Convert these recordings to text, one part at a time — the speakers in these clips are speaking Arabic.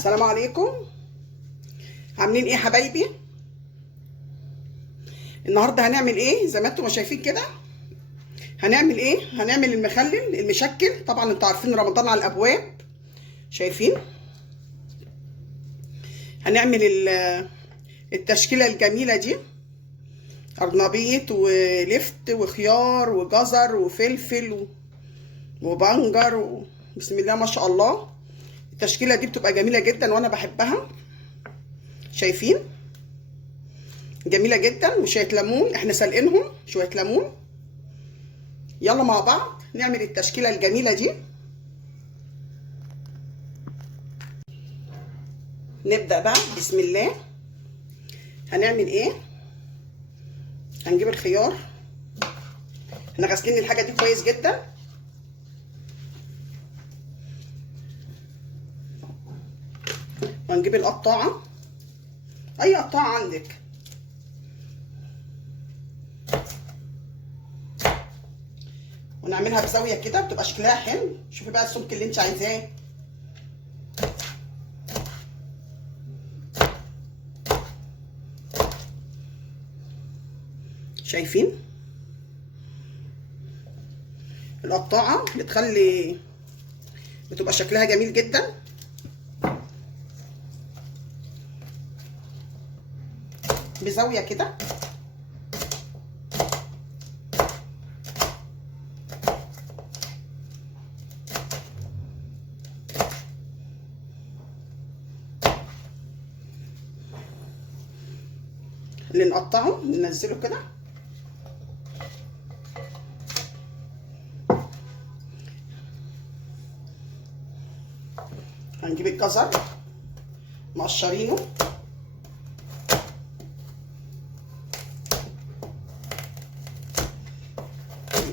السلام عليكم. عاملين ايه يا حبايبي؟ النهارده هنعمل ايه؟ زي ما انتم شايفين كده هنعمل ايه؟ هنعمل المخلل المشكل. طبعا انتوا عارفين رمضان على الابواب. شايفين؟ هنعمل التشكيله الجميله دي: قرنبيط ولفت وخيار وجزر وفلفل وبنجر بسم الله ما شاء الله. التشكيله دي بتبقى جميله جدا وانا بحبها. شايفين؟ جميله جدا. وشويه ليمون، احنا سالقينهم شويه ليمون. يلا مع بعض نعمل التشكيله الجميله دي. نبدا بقى بسم الله. هنعمل ايه؟ هنجيب الخيار، احنا غاسلين الحاجه دي كويس جدا. وهنجيب القطاعه، اي قطاعه عندك، ونعملها بزاويه كده بتبقى شكلها حلو. شوفي بقى السمك اللي انت عايزاه. شايفين؟ القطاعه بتبقى شكلها جميل جدا. بزاويه كده. اللي نقطعه ننزله كده. هنجيب الجزر مقشرينه،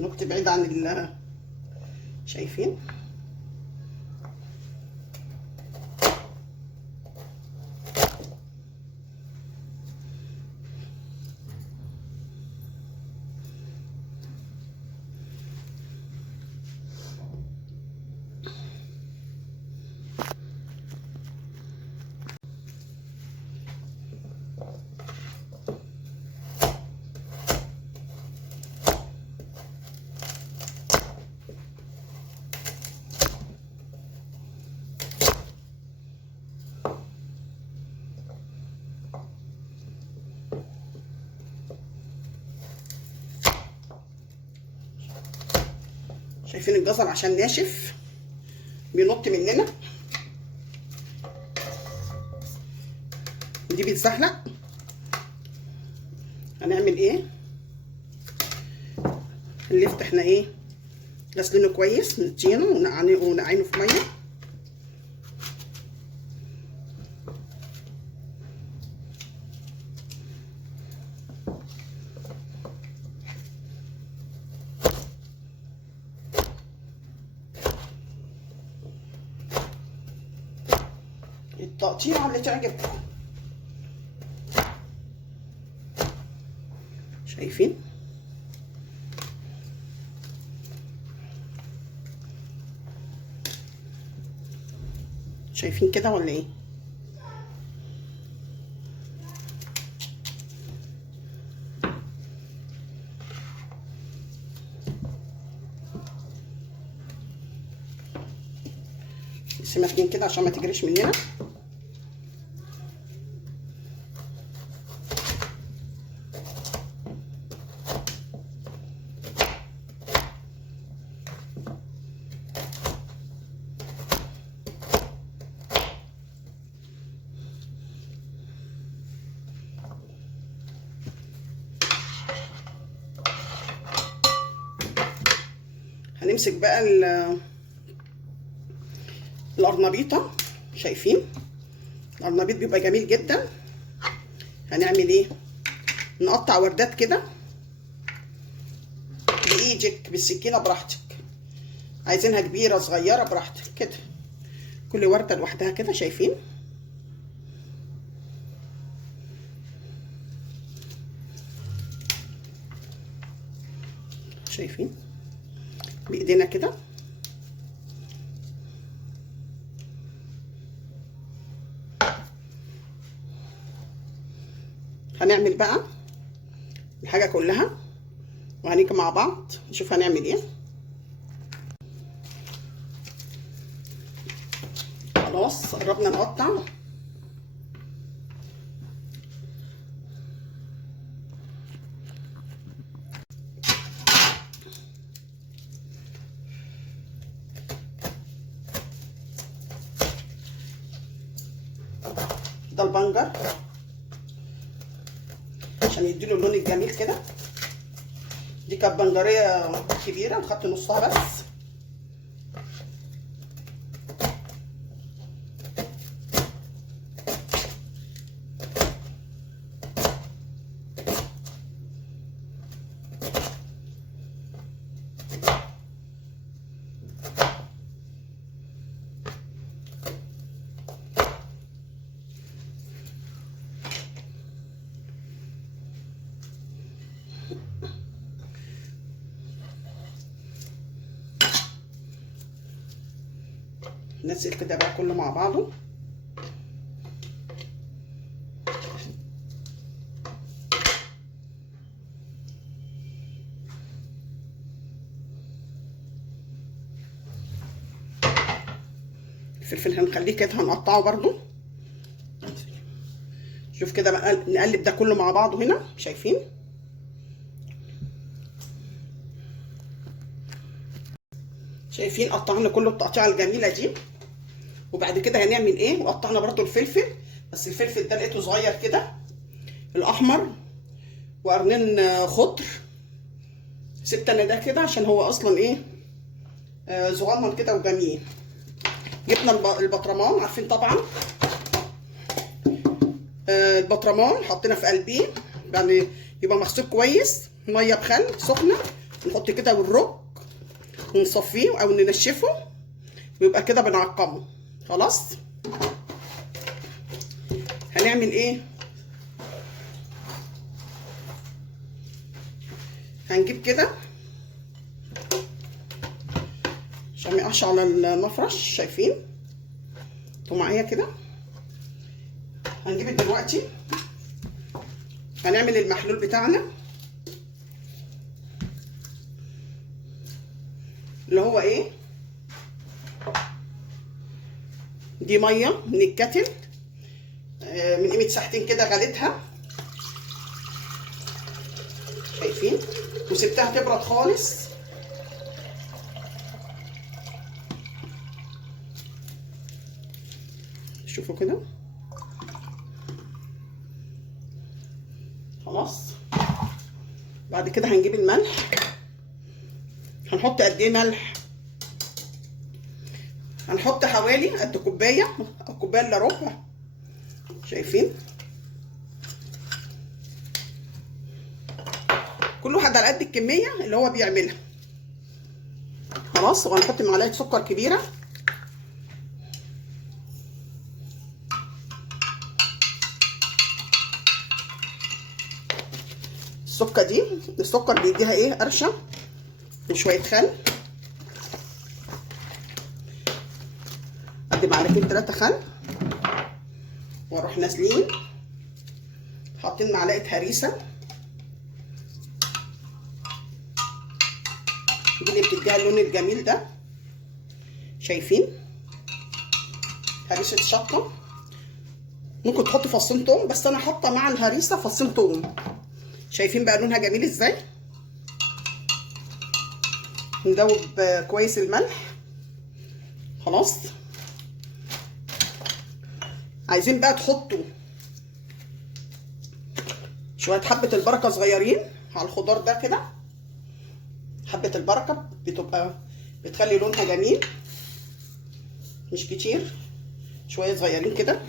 نقطة بعيد عن شايفين؟ شايفين الجزر عشان ناشف بينط مننا. دي بيتزحلق. هنعمل ايه؟ اللفت احنا ايه؟ غسلينه كويس، نطينه ونقعينه في ميه. التقطيعه اللي تعجبكم. شايفين؟ شايفين كده ولا ايه؟ سمكين كده عشان ما تجريش مننا. هنمسك بقى القرنبيطه. شايفين؟ القرنبيط بيبقى جميل جدا. هنعمل ايه؟ نقطع وردات كده بايدك، بالسكينه براحتك، عايزينها كبيره صغيره براحتك كده. كل ورده لوحدها كده. شايفين؟ شايفين؟ بايدينا كده. هنعمل بقى الحاجه كلها وهنيجي مع بعض نشوف هنعمل ايه. خلاص قربنا نقطع. ده البنجر عشان يديله اللون الجميل كده. دي كانت بنجريه كبيره وخدت نصها بس. ننزل كده بقى كله مع بعضه. الفلفل هنخليه كده هنقطعه برضو. شوف كده بقى نقلب ده كله مع بعضه هنا. شايفين؟ شايفين قطعنا كله التقطيعه الجميله دي. وبعد كده هنعمل ايه؟ وقطعنا برضو الفلفل، بس الفلفل ده لقيته صغير كده الاحمر، وقرنين خضر. سبت انا ده كده عشان هو اصلا ايه صغنن كده وجميل. جبنا البطرمان، عارفين طبعا البطرمان حطينا في قلبيه يعني يبقى مغسول كويس ميه بخل سخنه، نحط كده والرك ونصفيه او ننشفه ويبقى كده بنعقمه. خلاص هنعمل ايه؟ هنجيب كده عشان ما يقعش على المفرش. شايفين؟ انتوا معايا كده؟ هنجيب دلوقتي هنعمل المحلول بتاعنا اللي هو ايه؟ دي ميه من الكتل من قيمه ساعتين كده غليتها. شايفين؟ وسبتها تبرد خالص. شوفوا كده. خلاص بعد كده هنجيب الملح. هنحط قد ايه ملح؟ هنحط حوالي قد كوبايه او كوبايه الا ربع. شايفين؟ كل واحد على قد الكميه اللي هو بيعملها. خلاص وهنحط معلقه سكر كبيره. السكر بيديها ايه؟ قرشه. وشويه خل قد معلقتين 3 خل، واروح نازلين حاطين معلقه هريسه. دي اللي بتديها اللون الجميل ده. شايفين؟ هريسه شطه. ممكن تحطوا فصين توم، بس انا حاطه مع الهريسه فصين توم. شايفين بقى لونها جميل ازاي؟ ندوب كويس الملح. خلاص عايزين بقى تحطوا شويه حبه البركه صغيرين على الخضار ده كده. حبه البركه بتخلي لونها جميل، مش كتير، شويه صغيرين كده،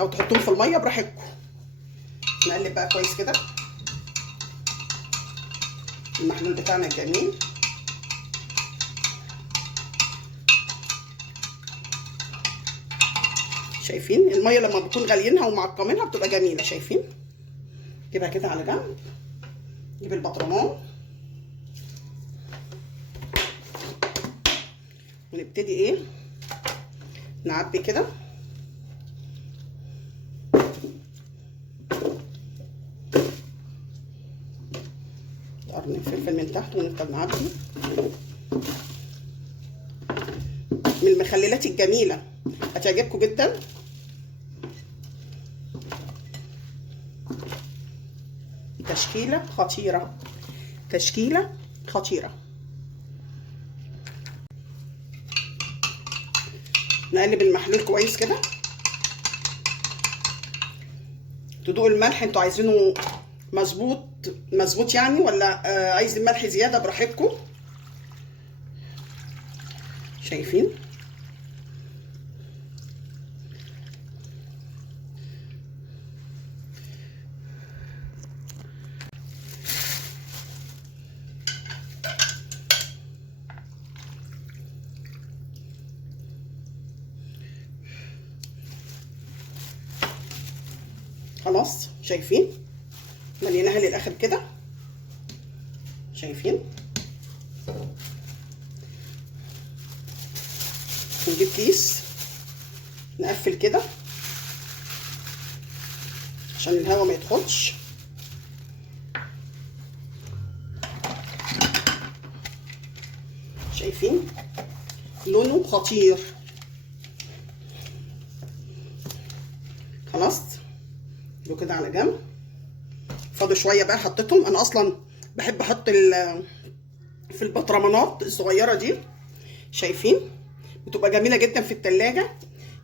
او تحطوهم في الميه براحتكم. نقلب بقى كويس كده المحلول بتاعنا الجميل. شايفين الميه لما بتكون غاليينها ومعقمينها بتبقى جميله. شايفين؟ نجيبها كده على جنب. نجيب البطرمان ونبتدي ايه؟ نعبي كده. قرن الفلفل من تحت ونفضل نعبي. من المخللات الجميله هتعجبكم جدا. تشكيله خطيره، تشكيله خطيره. نقلب المحلول كويس كده. تدوقوا الملح، انتوا عايزينه مظبوط مظبوط يعني، ولا عايز الملح زياده براحتكم. شايفين؟ خلاص شايفين؟ مليناها للاخر كده. شايفين؟ نجيب كيس نقفل كده عشان الهواء ما يدخلش. شايفين؟ لونه خطير. خلاص دول كده على جنب. فاضل شويه بقى حطيتهم. انا اصلا بحب احط في البطرمانات الصغيره دي. شايفين؟ بتبقى جميله جدا في التلاجة.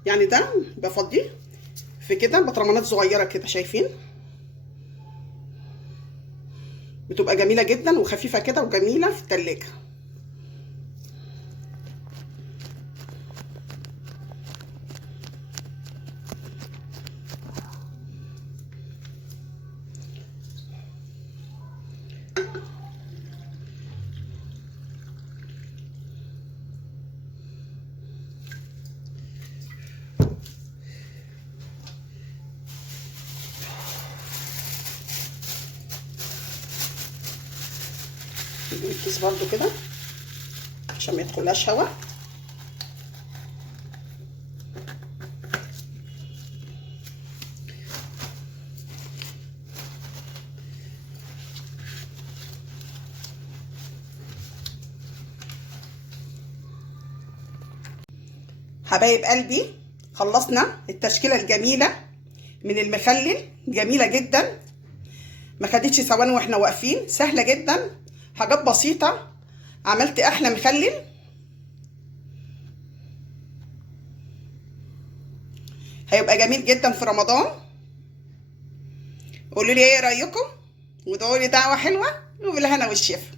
يعني ده بفضيه في كده بطرمانات صغيره كده. شايفين؟ بتبقى جميله جدا وخفيفه كده وجميله في التلاجة. نجيب الكيس برضو كده عشان ما يدخلهاش هوا. حبايب قلبي، خلصنا التشكيله الجميله من المخلل. جميله جدا، ما خدتش ثواني واحنا واقفين. سهله جدا، حاجات بسيطه، عملت احلى مخلل. هيبقى جميل جدا في رمضان. قولوا لي ايه رايكم، ودعوا لي دعوه حلوه وبالهنا والشفا.